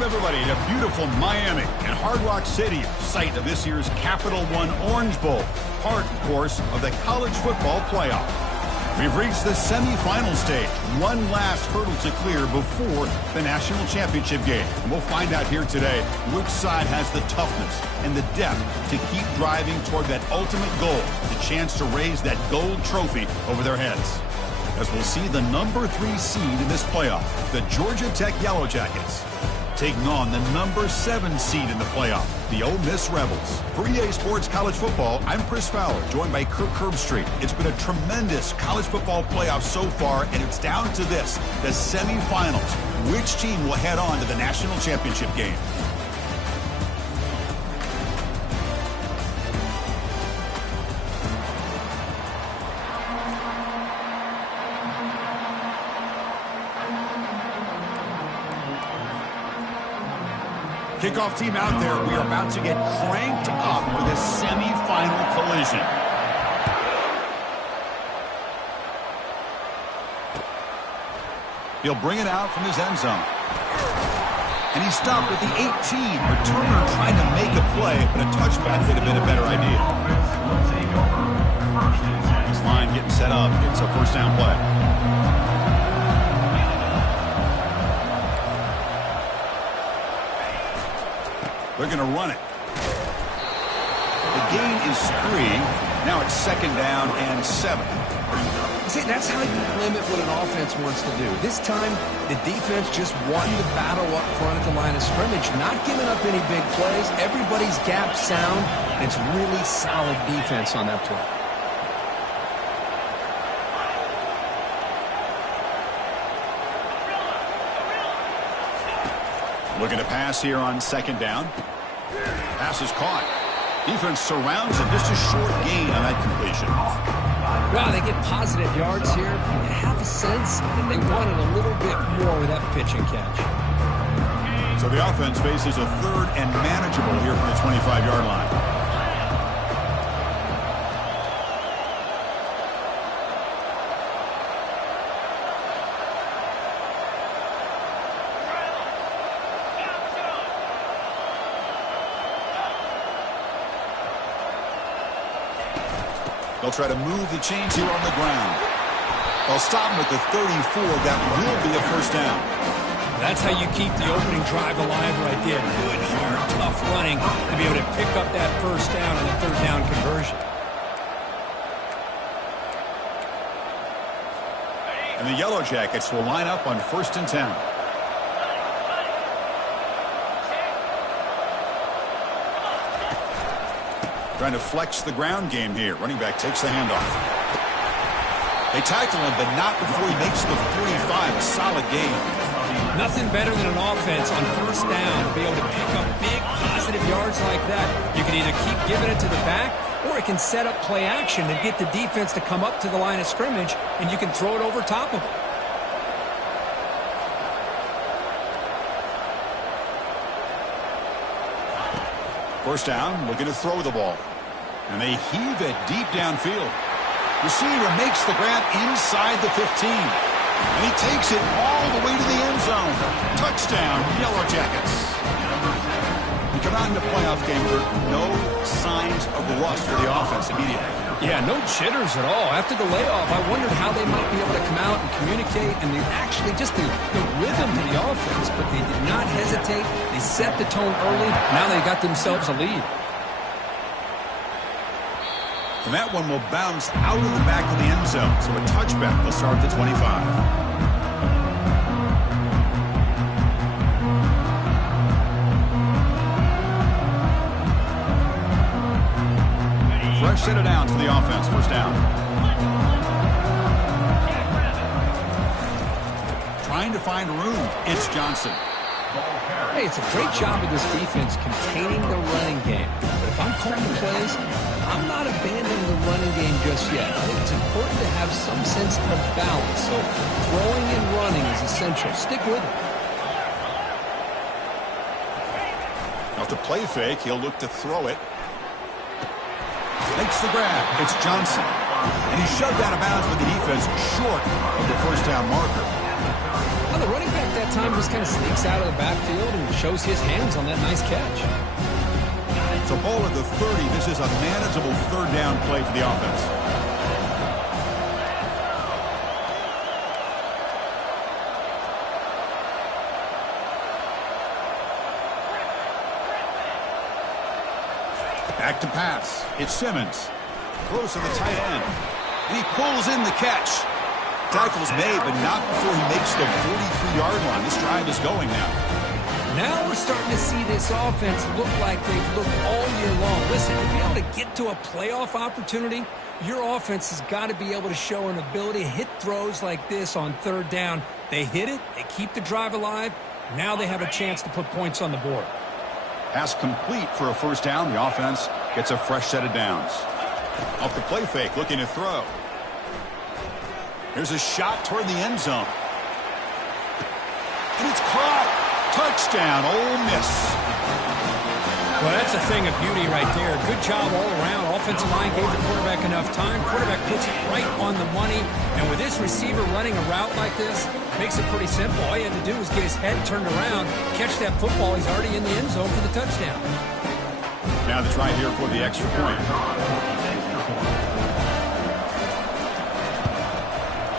Welcome, everybody, to beautiful Miami and Hard Rock Stadium, site of this year's Capital One Orange Bowl, part, of course, of the college football playoff. We've reached the semifinal stage, one last hurdle to clear before the national championship game. And we'll find out here today which side has the toughness and the depth to keep driving toward that ultimate goal, the chance to raise that gold trophy over their heads. As we'll see the number 3 seed in this playoff, the Georgia Tech Yellow Jackets, taking on the number 7 seed in the playoff, the Ole Miss Rebels. For EA Sports College Football, I'm Chris Fowler, joined by Kirk Herbstreit. It's been a tremendous college football playoff so far, and it's down to this, the semifinals. Which team will head on to the national championship game? Kickoff team out there. We are about to get cranked up for this semifinal collision. He'll bring it out from his end zone. And he stopped at the 18. Returner trying to make a play, but a touchback would have been a better idea. This line getting set up. It's a first down play. They're going to run it. The gain is 3. Now it's 2nd down and 7. See, that's how you limit what an offense wants to do. This time, the defense just wanting to battle up front at the line of scrimmage, not giving up any big plays. Everybody's gap sound, and it's really solid defense on that play. Looking to pass here on 2nd down. Pass is caught. Defense surrounds it. Just a short gain on that completion. Well, they get positive yards here. You have a sense that they wanted a little bit more with that pitch and catch. So the offense faces a 3rd and manageable here from the 25-yard line. They'll try to move the chains here on the ground. They'll stop him at the 34. That will be a first down. That's how you keep the opening drive alive right there. Good, hard, tough running to be able to pick up that first down on the 3rd down conversion. And the Yellow Jackets will line up on 1st and 10. Trying to flex the ground game here. Running back takes the handoff. They tackle him, but not before he makes the 45. A solid gain. Nothing better than an offense on 1st down to be able to pick up big positive yards like that. You can either keep giving it to the back, or it can set up play action and get the defense to come up to the line of scrimmage, and you can throw it over top of them. First down, looking to throw the ball. And they heave it deep downfield. Receiver makes the grab inside the 15. And he takes it all the way to the end zone. Touchdown, Yellow Jackets. We come out in the playoff game with no signs of rust for the offense immediately. Yeah, no jitters at all. After the layoff, I wondered how they might be able to come out and communicate and actually just the rhythm to the offense. But they did not hesitate. They set the tone early. Now they got themselves a lead. And that one will bounce out of the back of the end zone. So a touchback will start at the 25. Fresh set of downs for the offense. First down. Trying to find room. It's Johnson. Hey, it's a great job of this defense containing the running game. But if I'm calling the plays, I'm not abandoning the running game just yet. I think it's important to have some sense of balance. So throwing and running is essential. Stick with it. Off the play fake, he'll look to throw it. Makes the grab. It's Johnson. And he's shoved out of bounds with the defense short of the first down marker. Well, the running back that time just kind of sneaks out of the backfield and shows his hands on that nice catch. So ball at the 30. This is a manageable third down play for the offense. Back to pass. It's Simmons. Throws to the tight end. And he pulls in the catch. Tackle's made, but not before he makes the 43-yard line. This drive is going now. Now we're starting to see this offense look like they've looked all year long. Listen, to be able to get to a playoff opportunity, your offense has got to be able to show an ability to hit throws like this on third down. They hit it, they keep the drive alive. Now they have a chance to put points on the board. Pass complete for a first down. The offense gets a fresh set of downs. Off the play fake, looking to throw. There's a shot toward the end zone. And it's caught. Touchdown, Ole Miss. Well, that's a thing of beauty right there. Good job all around. Offensive line gave the quarterback enough time. Quarterback puts it right on the money. And with this receiver running a route like this, makes it pretty simple. All you had to do was get his head turned around, catch that football. He's already in the end zone for the touchdown. Now the try here for the extra point.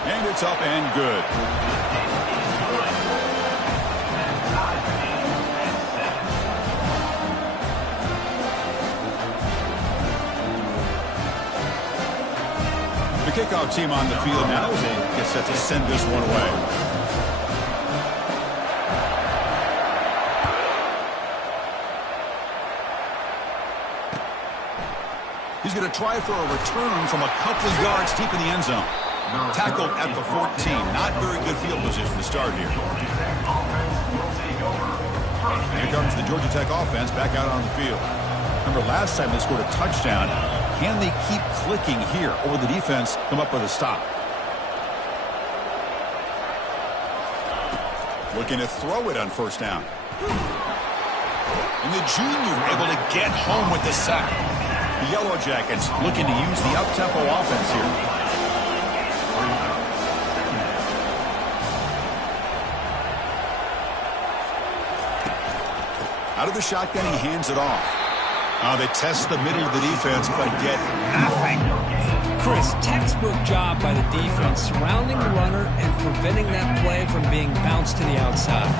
And it's up and good. The kickoff team on the field now as they get set to send this one away. He's going to try for a return from a couple of yards deep in the end zone. Tackled at the 14. Not very good field position to start here. Here comes the Georgia Tech offense back out on the field. Remember last time they scored a touchdown. Can they keep clicking here, or will the defense come up with a stop? Looking to throw it on first down. And the junior able to get home with the sack. The Yellow Jackets looking to use the up-tempo offense here. Out of the shotgun, he hands it off. They test the middle of the defense, but get nothing. Chris, textbook job by the defense, surrounding the runner and preventing that play from being bounced to the outside.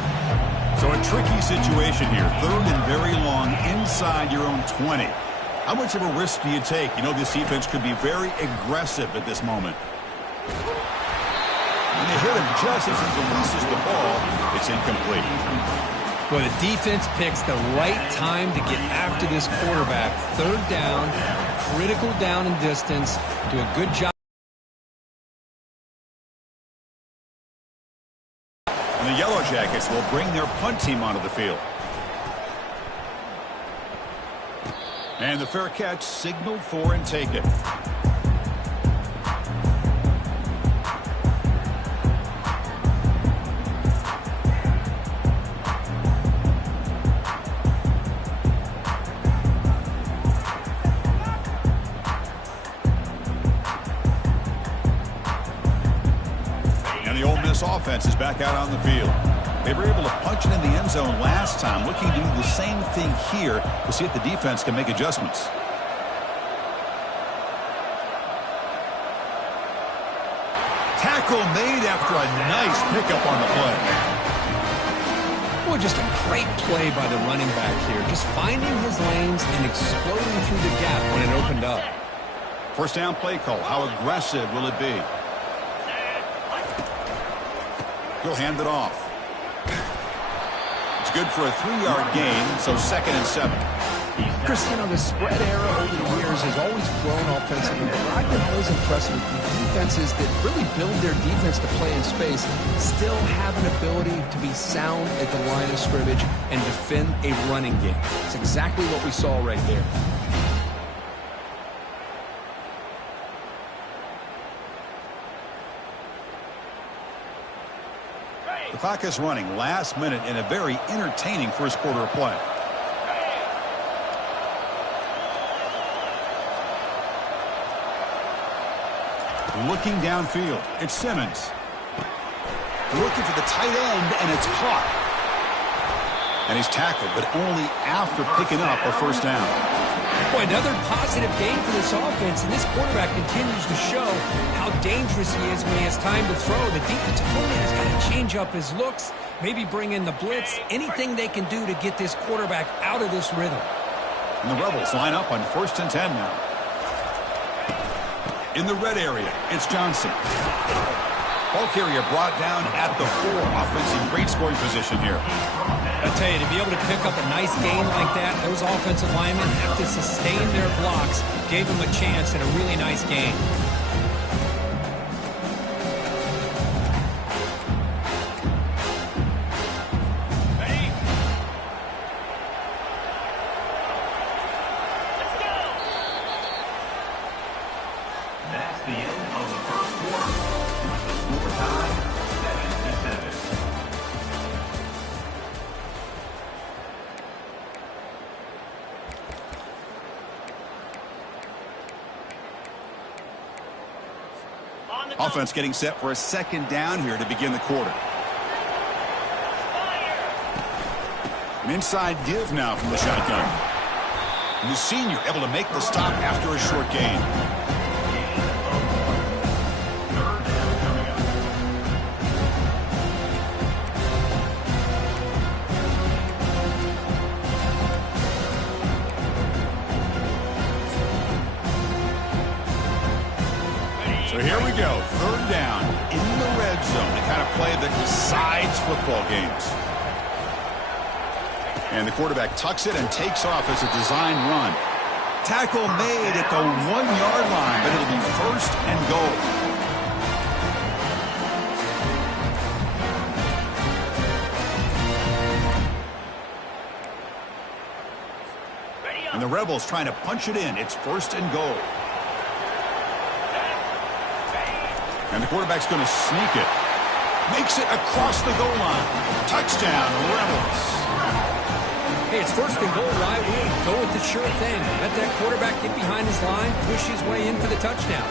So a tricky situation here. Third and very long inside your own 20. How much of a risk do you take? You know this defense could be very aggressive at this moment. And they hit him just as he releases the ball. It's incomplete. Well, the defense picks the right time to get after this quarterback. Third down, critical down and distance. Do a good job. And the Yellow Jackets will bring their punt team onto the field. And the fair catch signaled for and taken. Offense is back out on the field. They were able to punch it in the end zone last time, looking to do the same thing here to see if the defense can make adjustments. Tackle made after a nice pickup on the play. Boy, just a great play by the running back here, just finding his lanes and exploding through the gap when it opened up. First down play call. How aggressive will it be? He'll hand it off. It's good for a 3-yard gain, so 2nd and 7. Chris, you know, the spread era over the years has always grown offensively, but I've been always impressed with the defenses that really build their defense to play in space, still have an ability to be sound at the line of scrimmage and defend a running game. It's exactly what we saw right there. The clock is running. Last minute in a very entertaining first quarter of play. Looking downfield, it's Simmons. looking for the tight end, and it's caught. And he's tackled, but only after picking up a first down. Boy, another positive game for this offense, and this quarterback continues to show how dangerous he is when he has time to throw. The defensive coordinator has got to change up his looks, maybe bring in the blitz, anything they can do to get this quarterback out of this rhythm. And the Rebels line up on 1st and 10 now. In the red area, it's Johnson. Ball carrier brought down at the 4. Offense in great scoring position here. I tell you, to be able to pick up a nice gain like that, those offensive linemen have to sustain their blocks. Gave them a chance and a really nice gain. Offense getting set for a 2nd down here to begin the quarter. An inside give now from the shotgun. And the senior able to make the stop after a short gain. So here we go, 3rd down in the red zone, the kind of play that decides football games. And the quarterback tucks it and takes off as a design run. Tackle made at the 1-yard line, but it'll be 1st and goal. And the Rebels trying to punch it in. It's 1st and goal. And the quarterback's going to sneak it. Makes it across the goal line. Touchdown, Rebels. Hey, it's 1st and goal, right? We go with the sure thing. Let that quarterback get behind his line, push his way in for the touchdown.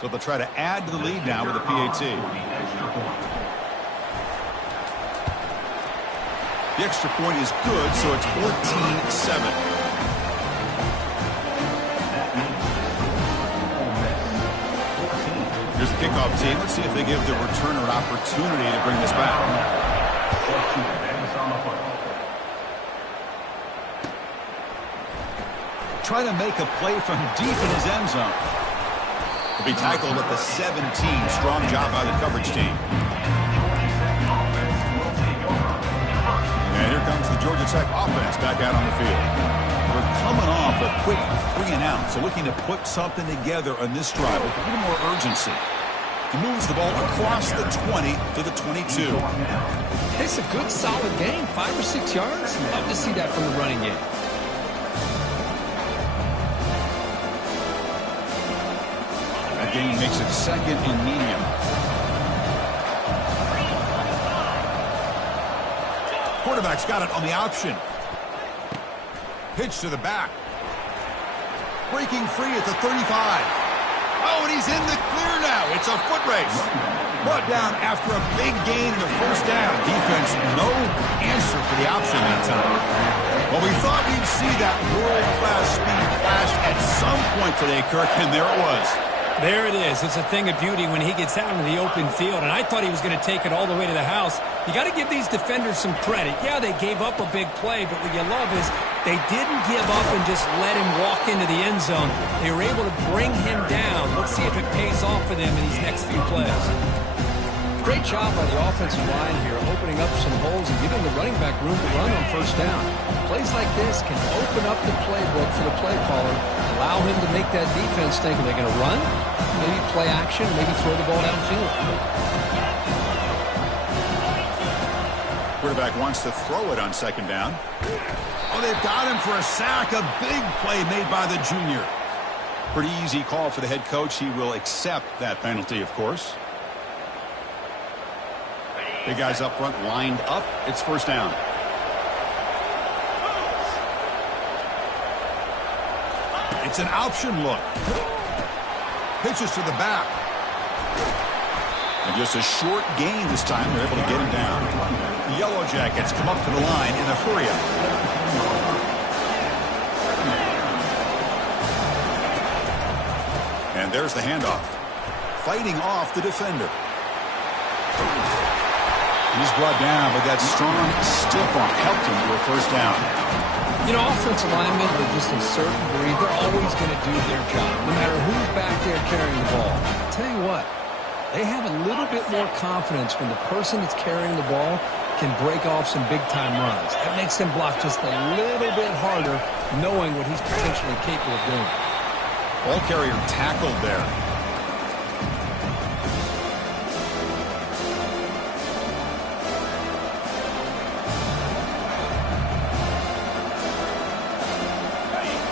So they'll try to add to the lead now with a PAT. The extra point is good, so it's 14-7. Here's the kickoff team. Let's see if they give the returner an opportunity to bring this back. Try to make a play from deep in his end zone. Will be tackled at the 17. Strong job by the coverage team. And here comes the Georgia Tech offense back out on the field. We're coming off a quick 3 and out, so looking to put something together on this drive with a little more urgency. He moves the ball across the 20 to the 22. It's a good, solid game. 5 or 6 yards. Love to see that from the running game. Gain makes it 2nd and medium. Quarterback's got it on the option. Pitch to the back. Breaking free at the 35. Oh, and he's in the clear now. It's a foot race. Brought down after a big gain in the 1st down. Defense, no answer for the option that time. Well, we thought we'd see that world-class speed flash at some point today, Kirk, and there it was. There it is. It's a thing of beauty when he gets out into the open field, and I thought he was going to take it all the way to the house. You got to give these defenders some credit. Yeah, they gave up a big play, but what you love is they didn't give up and just let him walk into the end zone. They were able to bring him down. Let's see if it pays off for them in these next few plays. Great job by the offensive line here, opening up some holes and giving the running back room to run on 1st down. Plays like this can open up the playbook for the play caller, allow him to make that defense think, are they going to run? Maybe play action, maybe throw the ball downfield. Quarterback wants to throw it on 2nd down. Oh, they've got him for a sack. A big play made by the junior. Pretty easy call for the head coach. He will accept that penalty, of course. Big guys up front lined up. It's first down. It's an option look. Pitches to the back. And just a short gain this time. They're able to get him down. The Yellow Jackets come up to the line in a hurry-up. And there's the handoff. Fighting off the defender. He's brought down, but that strong stiff arm helped him to a first down. You know, offensive linemen are just a certain breed. They're always going to do their job, no matter who's back there carrying the ball. I'll tell you what, they have a little bit more confidence when the person that's carrying the ball can break off some big-time runs. That makes them block just a little bit harder, knowing what he's potentially capable of doing. Ball carrier tackled there.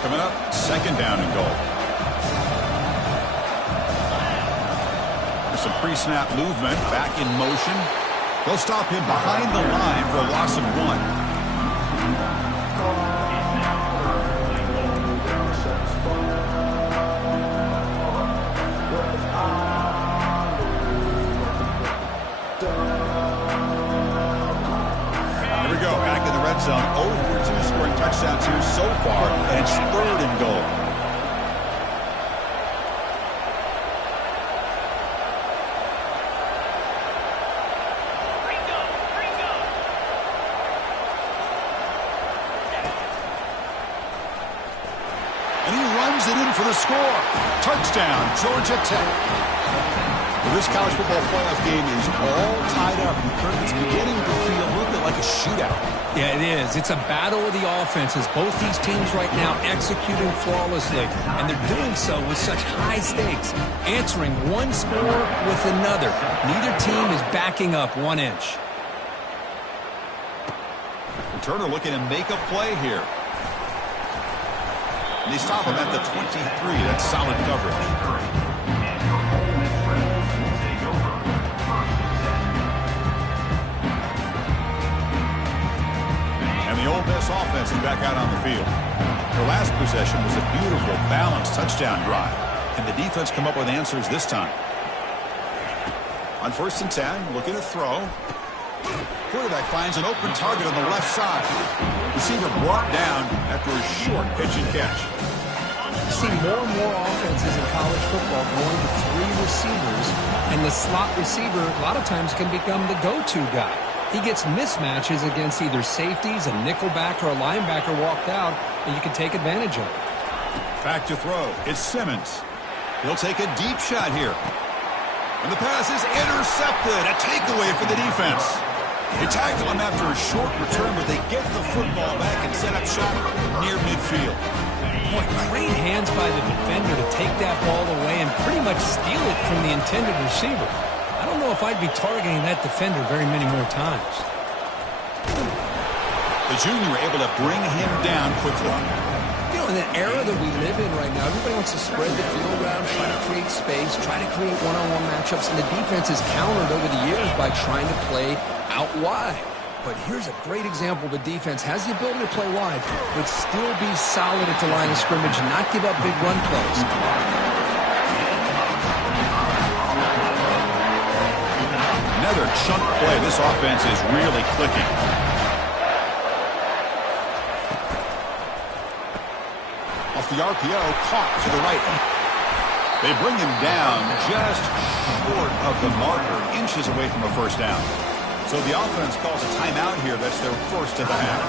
Coming up, second down and goal. There's some pre-snap movement, back in motion. They'll stop him behind the line for a loss of 1. Zone. 0 for 2 scoring touchdowns here so far, and it's third and goal. And he runs it in for the score. Touchdown, Georgia Tech. Well, this college football playoff game is all tied up. It's beginning to feel a little bit like a shootout. Yeah, it is. It's a battle of the offenses. Both these teams right now executing flawlessly, and they're doing so with such high stakes, answering one score with another. Neither team is backing up 1 inch. Turner looking to make a play here. And they stop him at the 23. That's solid coverage. The Ole Miss offense is back out on the field. Their last possession was a beautiful, balanced touchdown drive. Can the defense come up with answers this time? On 1st and 10, looking to throw. Quarterback finds an open target on the left side. Receiver brought down after a short pitch and catch. You see more and more offenses in college football going to 3 receivers, and the slot receiver a lot of times can become the go-to guy. He gets mismatches against either safeties, a nickelback, or a linebacker walked out, and you can take advantage of it. Back to throw. It's Simmons. He'll take a deep shot here. And the pass is intercepted. A takeaway for the defense. They tackle him after a short return, but they get the football back and set up shop near midfield. Boy, great hands by the defender to take that ball away and pretty much steal it from the intended receiver. I don't know if I'd be targeting that defender very many more times. The junior able to bring him down quickly. You know, in the era that we live in right now, everybody wants to spread the field around, try to create space, try to create one-on-one matchups, and the defense has countered over the years by trying to play out wide. But here's a great example. The defense has the ability to play wide, but still be solid at the line of scrimmage, not give up big run plays. Another chunk play. This offense is really clicking. Off the RPO, caught to the right. They bring him down just short of the marker, inches away from a first down. So the offense calls a timeout here. That's their first of the half.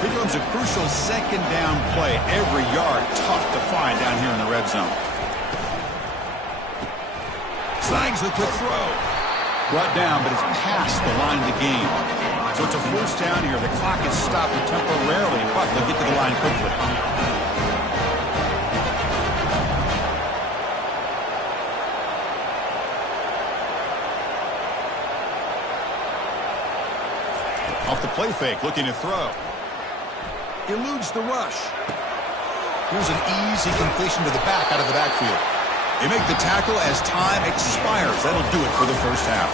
Here comes a crucial second down play. Every yard tough to find down here in the red zone. Slangs the quick throw. Brought down, but it's past the line to gain. So it's a first down here. The clock is stopped temporarily, but they'll get to the line quickly. Off the play fake, looking to throw. Eludes the rush. Here's an easy completion to the back out of the backfield. They make the tackle as time expires. That'll do it for the first half.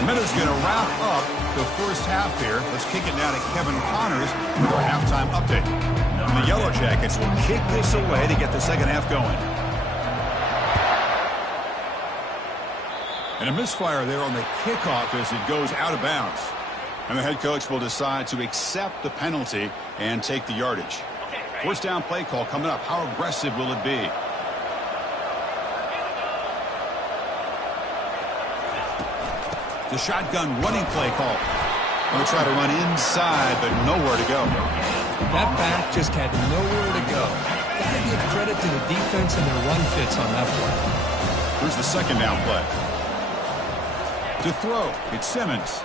The minute's going to wrap up the first half here. Let's kick it now to Kevin Connors with our halftime update. And the Yellow Jackets will kick this away to get the second half going. And a misfire there on the kickoff as it goes out of bounds. And the head coach will decide to accept the penalty and take the yardage. First down play call coming up. How aggressive will it be? The shotgun running play call. Going to try to run inside, but nowhere to go. That back just had nowhere to go. Got to give credit to the defense and their run fits on that play. Here's the second down play. To throw, it's Simmons.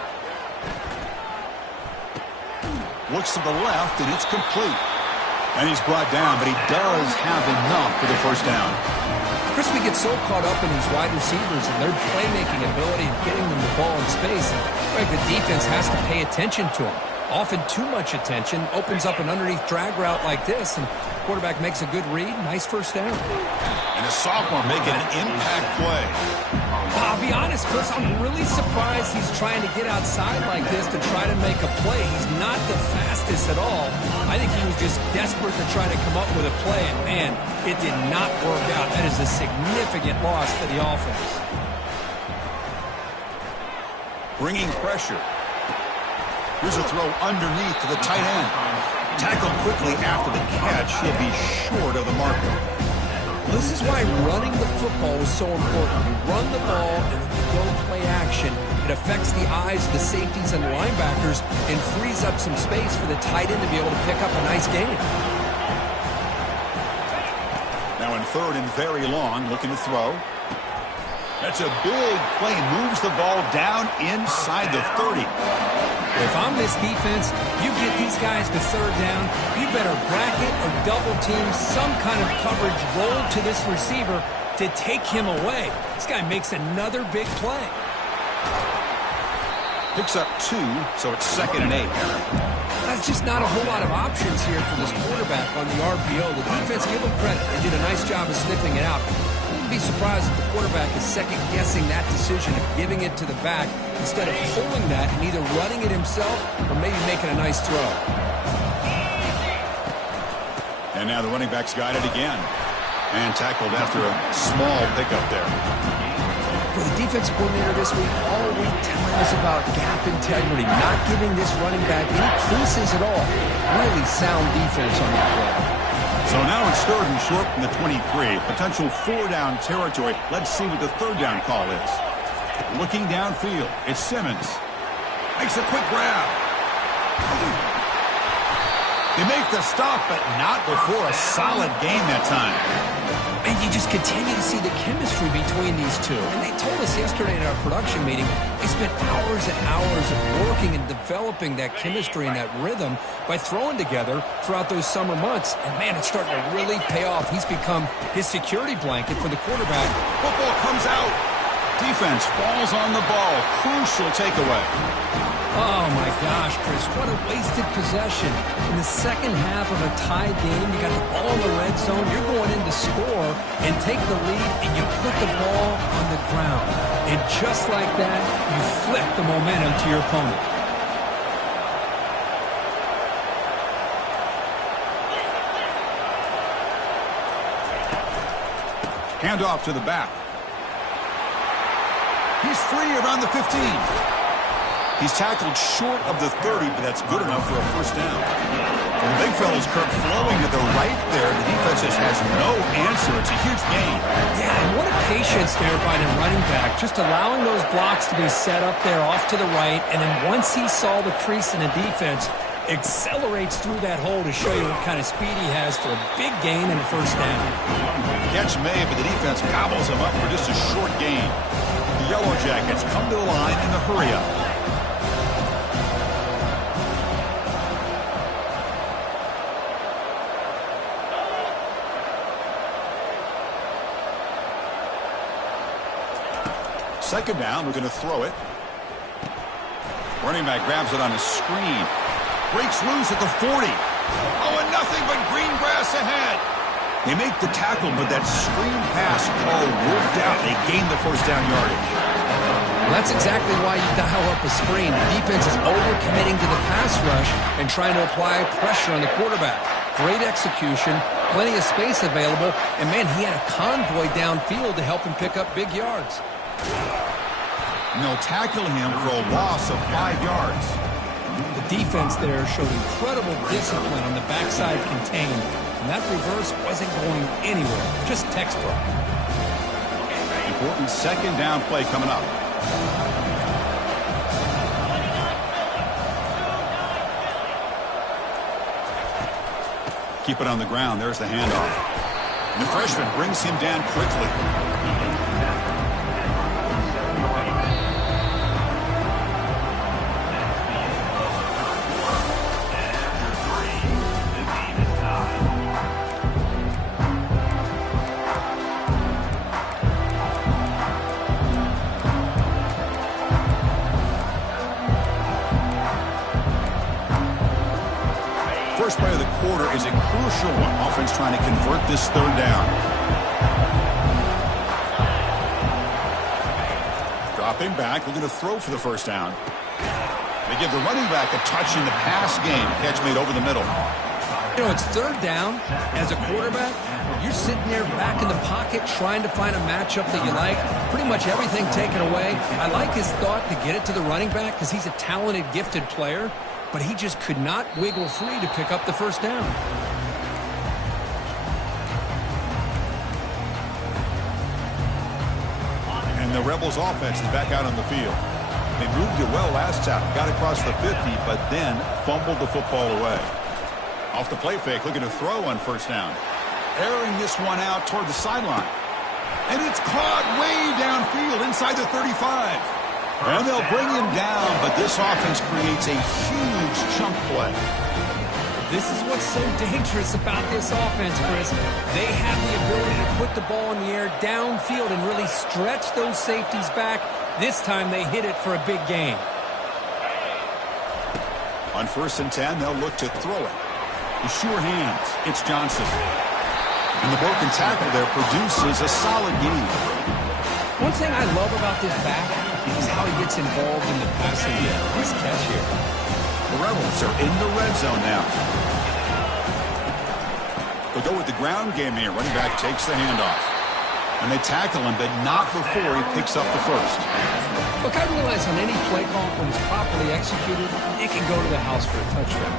Looks to the left, and it's complete. And he's brought down, but he does have enough for the first down. Chris, we get so caught up in these wide receivers and their playmaking ability and getting them the ball in space. The defense has to pay attention to them. Often too much attention opens up an underneath drag route like this, and quarterback makes a good read. Nice first down. And a sophomore making an impact play. I'll be honest, Chris, I'm really surprised he's trying to get outside like this to try to make a play. He's not the fastest at all. I think he was just desperate to try to come up with a play, and man, it did not work out. That is a significant loss for the offense. Bringing pressure. Here's a throw underneath to the tight end. Tackled quickly after the catch. He'll be short of the marker. This is why running the football is so important. You run the ball and you go play action. It affects the eyes of the safeties and the linebackers and frees up some space for the tight end to be able to pick up a nice gain. Now in third and very long, looking to throw. That's a big play. Moves the ball down inside the 30. If I'm this defense, you get these guys to third down, you better bracket or double team some kind of coverage roll to this receiver to take him away. This guy makes another big play. Picks up 2, so it's 2nd and 8. That's just not a whole lot of options here for this quarterback on the RPO. The defense, give them credit. They did a nice job of sniffing it out. I wouldn't be surprised if the quarterback is second-guessing that decision of giving it to the back instead of pulling that and either running it himself or maybe making a nice throw. And now the running back's got it again. And tackled after a small pickup there. For the defensive coordinator this week, all week telling us about gap integrity, not giving this running back any creases at all. Really sound defense on that play. So now it's third and short from the 23. Potential 4-down territory. Let's see what the third down call is. Looking downfield, it's Simmons. Makes a quick grab. They make the stop, but not before a solid game that time. And you just continue to see the chemistry between these two. And they told us yesterday in our production meeting, they spent hours and hours of working and developing that chemistry and that rhythm by throwing together throughout those summer months. And, man, it's starting to really pay off. He's become his security blanket for the quarterback. Football comes out. Defense falls on the ball. Crucial takeaway. Oh, my gosh, Chris, what a wasted possession. In the second half of a tied game, you got the ball in the red zone, you're going in to score and take the lead, and you put the ball on the ground. And just like that, you flip the momentum to your opponent. Handoff to the back. He's free around the 15. He's tackled short of the 30, but that's good enough for a first down. And the big fella's Kirk flowing to the right there. The defense just has no answer. It's a huge gain. Yeah, and what a patience there by the running back, just allowing those blocks to be set up there off to the right, and then once he saw the crease in the defense, accelerates through that hole to show you what kind of speed he has for a big gain and a first down. Catch made, but the defense gobbles him up for just a short gain. The Yellow Jackets come to the line in the hurry-up. Second down, we're going to throw it. Running back grabs it on a screen. Breaks loose at the 40. Oh, and nothing but green grass ahead. They make the tackle, but that screen pass call worked out. They gain the first down yardage. Well, that's exactly why you dial up a screen. The defense is overcommitting to the pass rush and trying to apply pressure on the quarterback. Great execution, plenty of space available, and, man, he had a convoy downfield to help him pick up big yards. And they'll tackle him for a loss of 5 yards. The defense there showed incredible discipline on the backside contained, and that reverse wasn't going anywhere, just textbook. Important second down play coming up. Keep it on the ground. There's the handoff. And the freshman brings him down quickly. First play of the quarter is a crucial one. Offense trying to convert this third down. Dropping back, looking to throw for the first down. They give the running back a touch in the pass game. Catch made over the middle. You know, it's third down. As a quarterback, you're sitting there back in the pocket trying to find a matchup that you like. Pretty much everything taken away. I like his thought to get it to the running back because he's a talented, gifted player. But he just could not wiggle free to pick up the first down. And the Rebels offense is back out on the field. They moved it well last time, got across the 50, but then fumbled the football away. Off the play fake, looking to throw on first down. Airing this one out toward the sideline. And it's caught way downfield inside the 35. And they'll bring him down, but this offense creates a huge chunk play. This is what's so dangerous about this offense, Chris. They have the ability to put the ball in the air downfield and really stretch those safeties back. This time they hit it for a big gain. On 1st and 10, they'll look to throw it. With sure hands, it's Johnson. And the broken tackle there produces a solid gain. One thing I love about this back is how he gets involved in the passing game. Nice catch here. The Rebels are in the red zone now. They'll go with the ground game here. Running back takes the handoff. And they tackle him, but not before he picks up the first. Look, I realize on any play call, when it's properly executed, it can go to the house for a touchdown.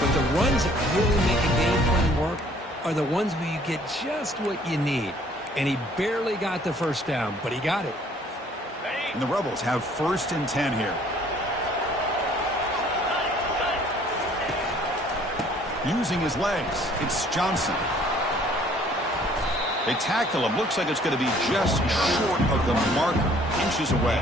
But the runs that really make a game plan work are the ones where you get just what you need. And he barely got the first down, but he got it. And the Rebels have 1st and 10 here. Using his legs, it's Johnson. They tackle him. Looks like it's going to be just short of the marker, inches away.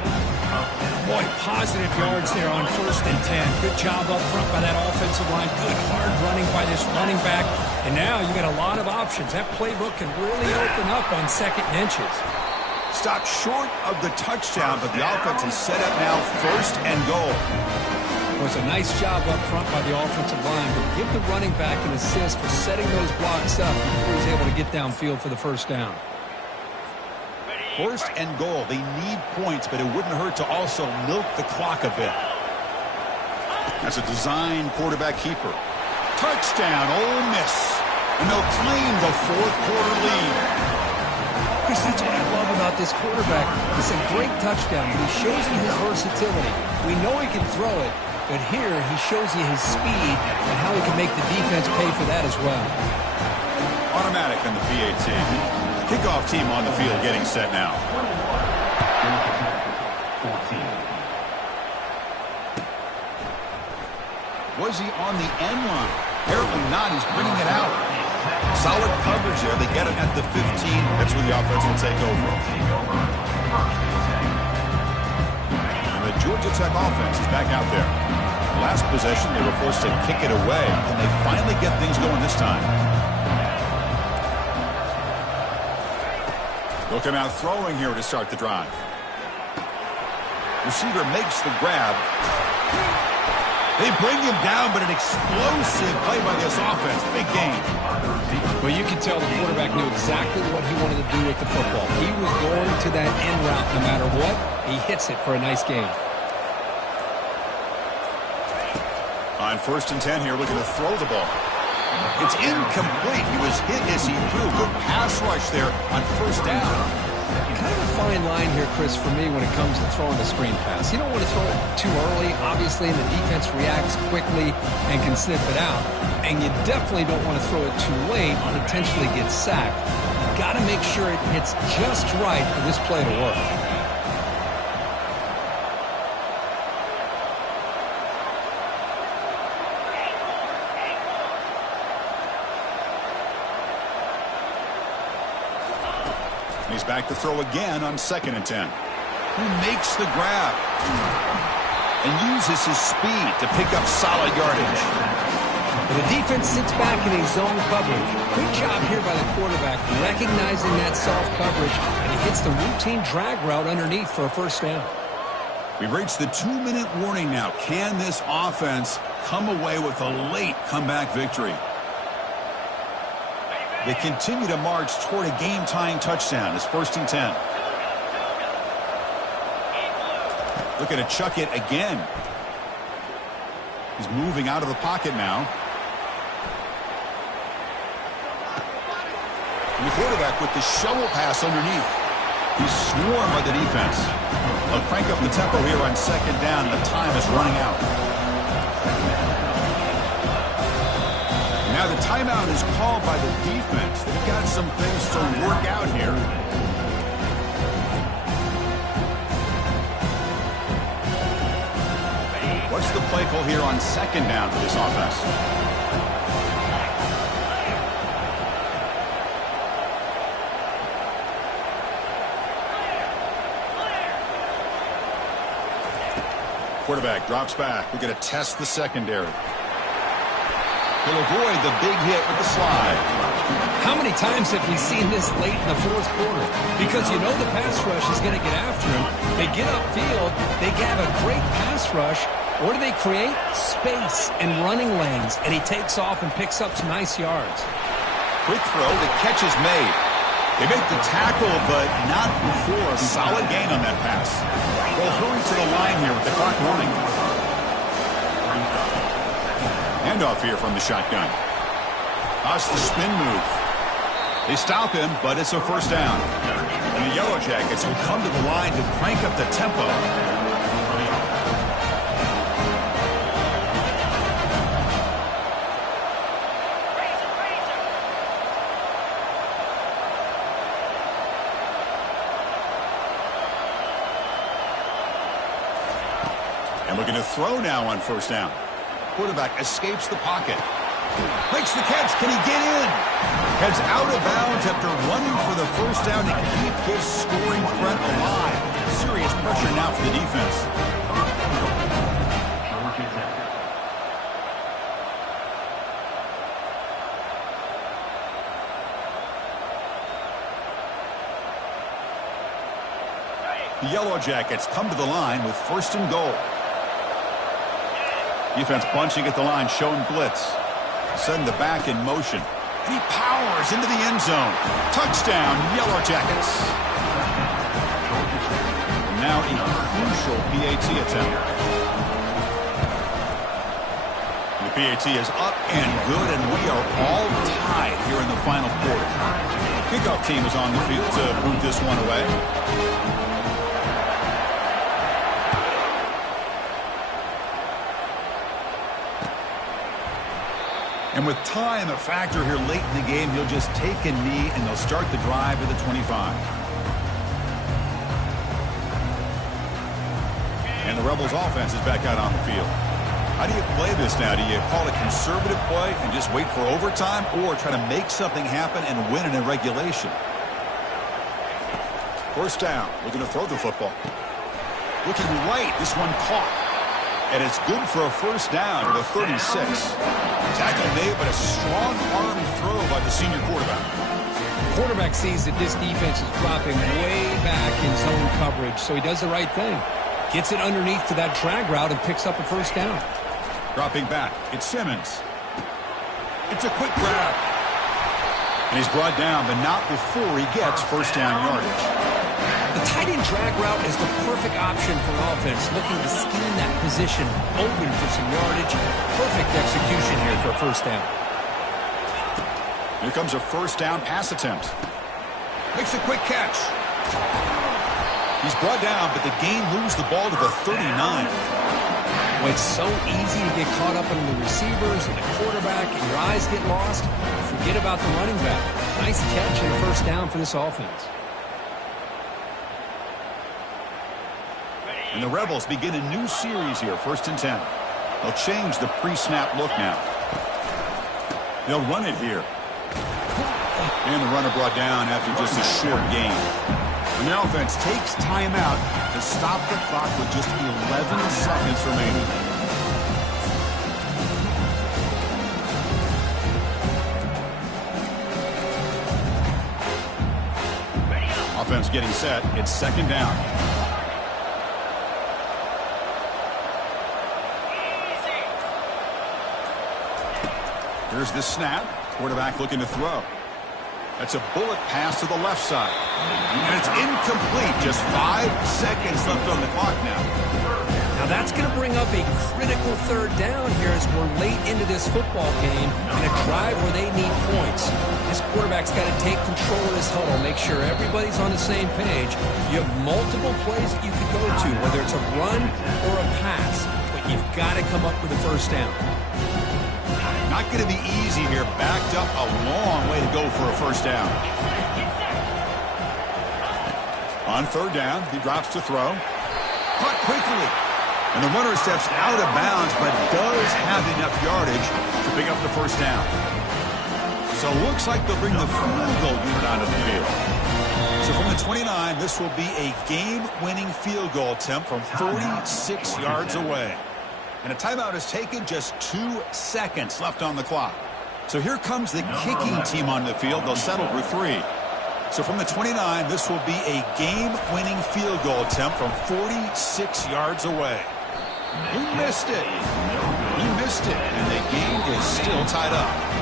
Boy, positive yards there on 1st and 10. Good job up front by that offensive line. Good hard running by this running back. And now you got a lot of options. That playbook can really open up on 2nd and inches. Stopped short of the touchdown, but the offense is set up now 1st and goal. It was a nice job up front by the offensive line, but give the running back an assist for setting those blocks up before he's able to get downfield for the first down. 1st and goal. They need points, but it wouldn't hurt to also milk the clock a bit. That's a design quarterback keeper. Touchdown, Ole Miss. And they'll claim the 4th quarter lead. Chris, that's what I love about this quarterback. It's a great touchdown. He shows you his versatility. We know he can throw it, but here he shows you his speed and how he can make the defense pay for that as well. Automatic on the PAT. Kickoff team on the field getting set now. Was he on the end line? Apparently not. He's bringing it out. Solid coverage there. They get him at the 15. That's where the offense will take over. And the Georgia Tech offense is back out there. Last possession, they were forced to kick it away. Can they finally get things going this time? They'll come out throwing here to start the drive. Receiver makes the grab. They bring him down, but an explosive play by this offense. Big game. Well, you can tell the quarterback knew exactly what he wanted to do with the football. He was going to that end route no matter what. He hits it for a nice gain. On 1st and 10 here, looking to throw the ball. It's incomplete. He was hit as he threw. Good pass rush there on 1st down. Kind of a fine line here, Chris, for me when it comes to throwing the screen pass. You don't want to throw it too early, obviously, and the defense reacts quickly and can sniff it out. And you definitely don't want to throw it too late and potentially get sacked. Got to make sure it hits just right for this play to work. He's back to throw again on 2nd and 10. Who makes the grab and uses his speed to pick up solid yardage. And the defense sits back in a zone coverage. Good job here by the quarterback recognizing that soft coverage, and he hits the routine drag route underneath for a 1st down. We've reached the 2-minute warning now. Can this offense come away with a late comeback victory? They continue to march toward a game-tying touchdown. It's 1st and 10. Looking to chuck it again. He's moving out of the pocket now. And the quarterback with the shovel pass underneath. He's swarmed by the defense. They'll crank up the tempo here on 2nd down. The time is running out. Now the timeout is called by the defense. They've got some things to work out here. What's the play call here on 2nd down for this offense? Quarterback drops back. We're going to test the secondary. He'll avoid the big hit with the slide. How many times have we seen this late in the 4th quarter? Because you know the pass rush is going to get after him. They get upfield. They have a great pass rush. What do they create? Space and running lanes. And he takes off and picks up some nice yards. Quick throw. The catch is made. They make the tackle, but not before a solid gain on that pass. They'll hurry to the line here with the clock running. Handoff here from the shotgun. That's the spin move. They stop him, but it's a 1st down. And the Yellow Jackets will come to the line to crank up the tempo. And looking to throw now on 1st down. Quarterback escapes the pocket. Makes the catch. Can he get in? Heads out of bounds after running for the 1st down to keep his scoring threat alive. Serious pressure now for the defense. The Yellow Jackets come to the line with 1st and goal. Defense bunching at the line, showing blitz. Sending the back in motion. And he powers into the end zone. Touchdown, Yellow Jackets. Now a crucial PAT attempt. The PAT is up and good, and we are all tied here in the final quarter. Kickoff team is on the field to move this one away. And with time a factor here late in the game, he'll just take a knee and they'll start the drive at the 25. And the Rebels offense is back out on the field. How do you play this now? Do you call it conservative play and just wait for overtime, or try to make something happen and win it in regulation? 1st down, looking to throw the football. Looking right, this one caught. And it's good for a 1st down to the 36. Tackle made, but a strong arm throw by the senior quarterback. The quarterback sees that this defense is dropping way back in zone coverage, so he does the right thing. Gets it underneath to that drag route and picks up a 1st down. Dropping back, it's Simmons. It's a quick grab. And he's brought down, but not before he gets first down yardage. The tight end drag route is the perfect option for an offense looking to scheme that position open for some yardage. Perfect execution here for a first down. Here comes a first down pass attempt. Makes a quick catch. He's brought down, but the gain moves the ball to the 39. Well, it's so easy to get caught up in the receivers and the quarterback, and your eyes get lost. Forget about the running back. Nice catch and a first down for this offense. And the Rebels begin a new series here, 1st and 10. They'll change the pre-snap look now. They'll run it here. And the runner brought down after just a short gain. And the offense takes timeout to stop the clock with just 11 seconds remaining. Offense getting set. It's 2nd down. Here's the snap. Quarterback looking to throw. That's a bullet pass to the left side. And it's incomplete. Just 5 seconds left on the clock now. Now that's going to bring up a critical 3rd down here as we're late into this football game in a drive where they need points. This quarterback's got to take control of this huddle, make sure everybody's on the same page. You have multiple plays that you could go to, whether it's a run or a pass, but you've got to come up with a first down. Not going to be easy here. Backed up a long way to go for a first down. On 3rd down, he drops to throw. Caught quickly. And the runner steps out of bounds, but does have enough yardage to pick up the first down. So it looks like they'll bring the field goal unit onto the field. So from the 29, this will be a game-winning field goal attempt from 46 yards away. And a timeout is taken, just 2 seconds left on the clock. So here comes the kicking team on the field. They'll settle for 3. So from the 29, this will be a game-winning field goal attempt from 46 yards away. He missed it. He missed it, and the game is still tied up.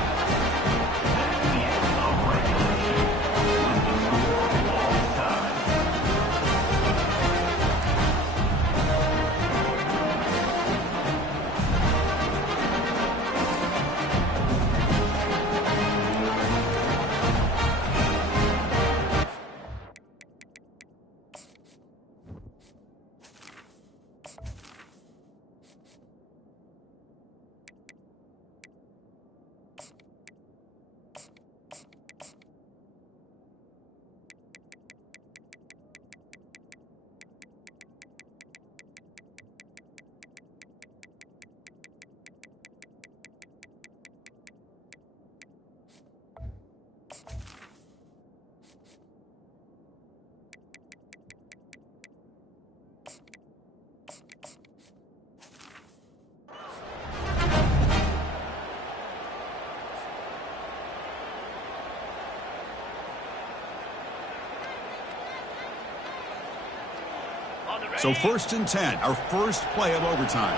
So 1st and 10, our first play of overtime.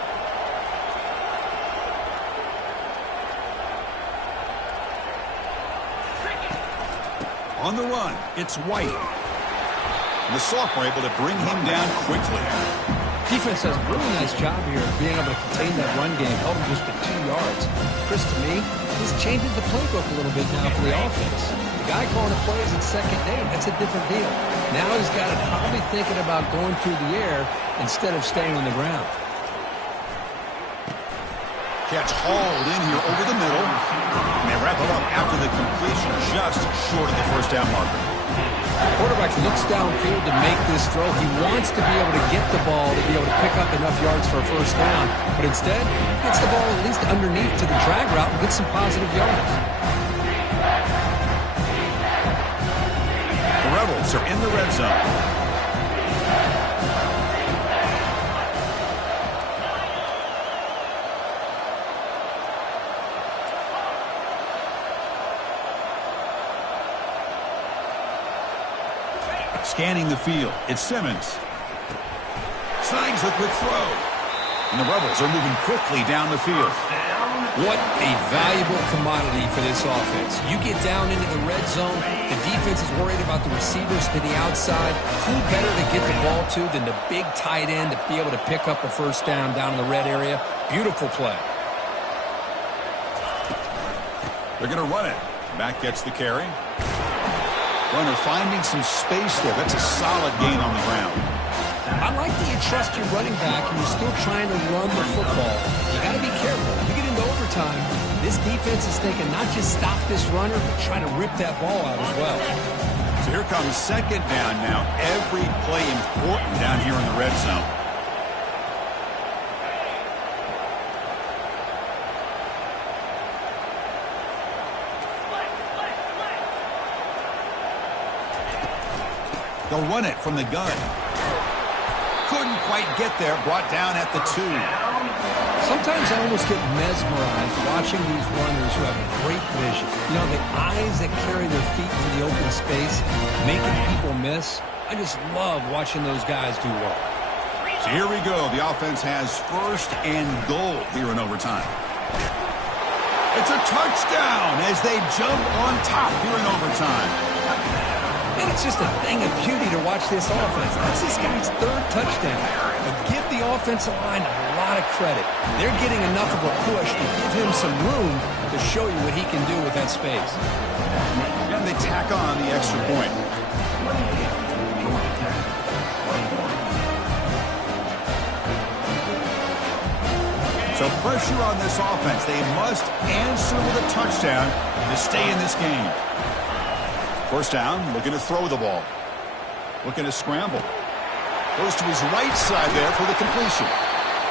On the run, it's White. And the sophomore able to bring him down quickly. Defense does a really nice job here of being able to contain that run game, held him just to 2 yards. Chris, to me, this changes the playbook a little bit now for the offense. The guy calling the plays at 2nd down, that's a different deal. Now he's got to probably thinking about going through the air instead of staying on the ground. Catch hauled in here over the middle. And they wrap it up after the completion, just short of the first down marker. The quarterback looks downfield to make this throw. He wants to be able to get the ball to be able to pick up enough yards for a first down. But instead, he gets the ball at least underneath to the drag route and gets some positive yards. The Rebels are in the red zone. Scanning the field, it's Simmons. Signs the quick throw. And the Rebels are moving quickly down the field. What a valuable commodity for this offense. You get down into the red zone, the defense is worried about the receivers to the outside. Who better to get the ball to than the big tight end to be able to pick up a first down in the red area? Beautiful play. They're going to run it. Back gets the carry. Runner finding some space there. That's a solid gain on the ground. I like that you trust your running back and you're still trying to run the football. You got to be careful. You get into overtime, this defense is thinking not just stop this runner, but try to rip that ball out as well. So here comes second down now. Every play important down here in the red zone. They'll run it from the gun. Couldn't quite get there. Brought down at the 2. Sometimes I almost get mesmerized watching these runners who have a great vision. You know, the eyes that carry their feet to the open space, making people miss. I just love watching those guys do well. So here we go. The offense has first and goal here in overtime. It's a touchdown as they jump on top here in overtime. And it's just a thing of beauty to watch this offense. That's this guy's 3rd touchdown. But give the offensive line a lot of credit. They're getting enough of a push to give him some room to show you what he can do with that space. And they tack on the extra point. So pressure on this offense. They must answer with a touchdown to stay in this game. First down, looking to throw the ball. Looking to scramble. Goes to his right side there for the completion.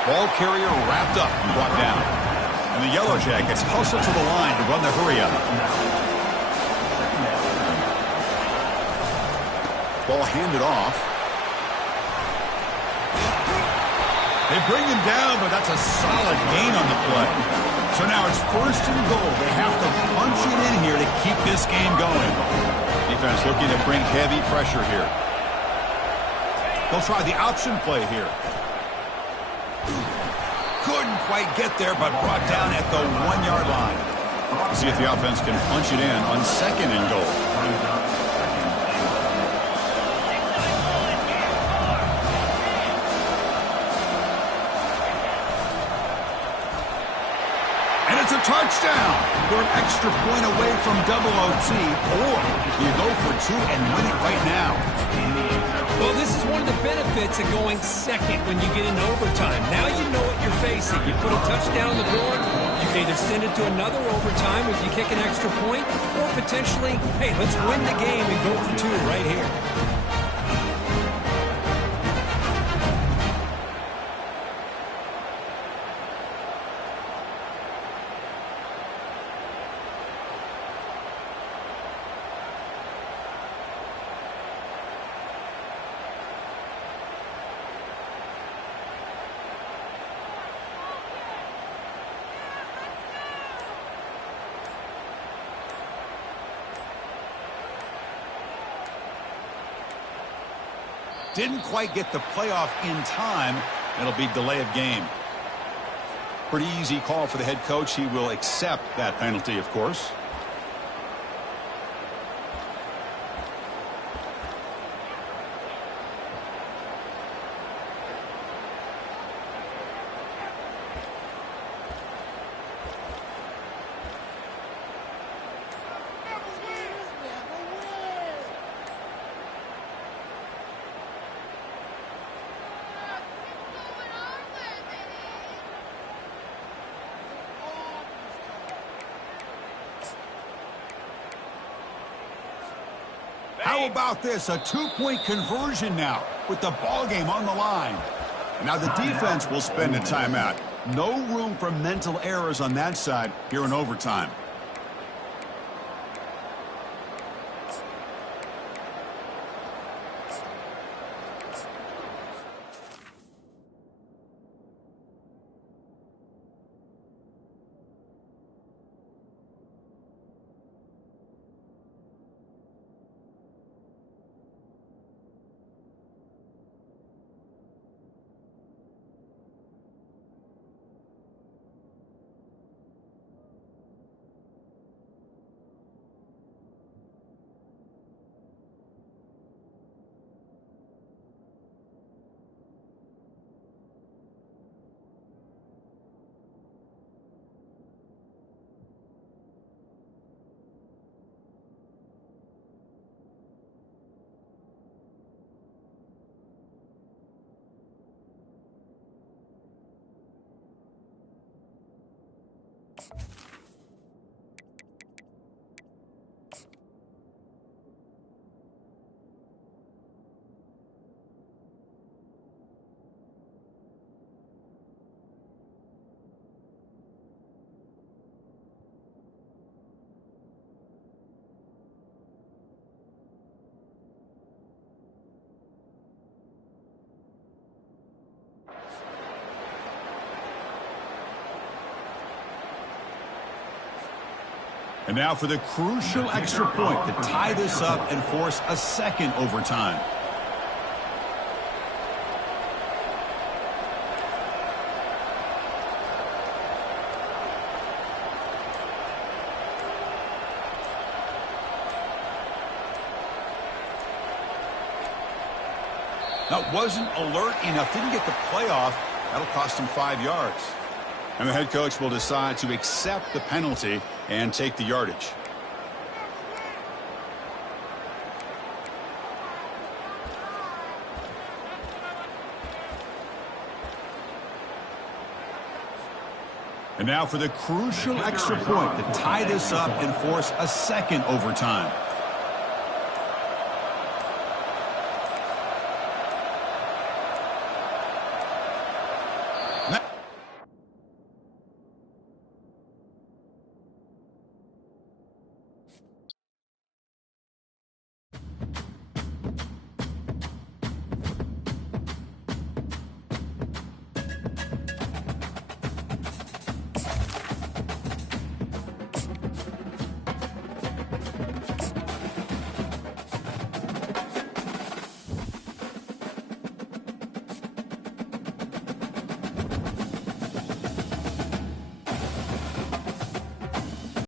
Ball carrier wrapped up and brought down. And the Yellow Jackets hustle to the line to run the hurry-up. Ball handed off. They bring him down, but that's a solid gain on the play. So now it's first and goal. They have to punch it in here to keep this game going. Defense looking to bring heavy pressure here. They'll try the option play here. Couldn't quite get there, but brought down at the 1-yard line. See if the offense can punch it in on second and goal. It's a touchdown. We're an extra point away from double OT, or you go for 2 and win it right now. Well, this is one of the benefits of going second when you get into overtime. Now you know what you're facing. You put a touchdown on the board, you can either send it to another overtime if you kick an extra point, or potentially, hey, let's win the game and go for 2 right here. Didn't quite get the playoff in time. It'll be delay of game. Pretty easy call for the head coach. He will accept that penalty, of course. How about this? A 2-point conversion now with the ball game on the line. And now the defense will spend a timeout. No room for mental errors on that side here in overtime. And now for the crucial extra point to tie this up and force a second overtime. That wasn't alert enough. Didn't get the playoff. That'll cost him 5 yards. And the head coach will decide to accept the penalty and take the yardage. And now for the crucial extra point to tie this up and force a second overtime.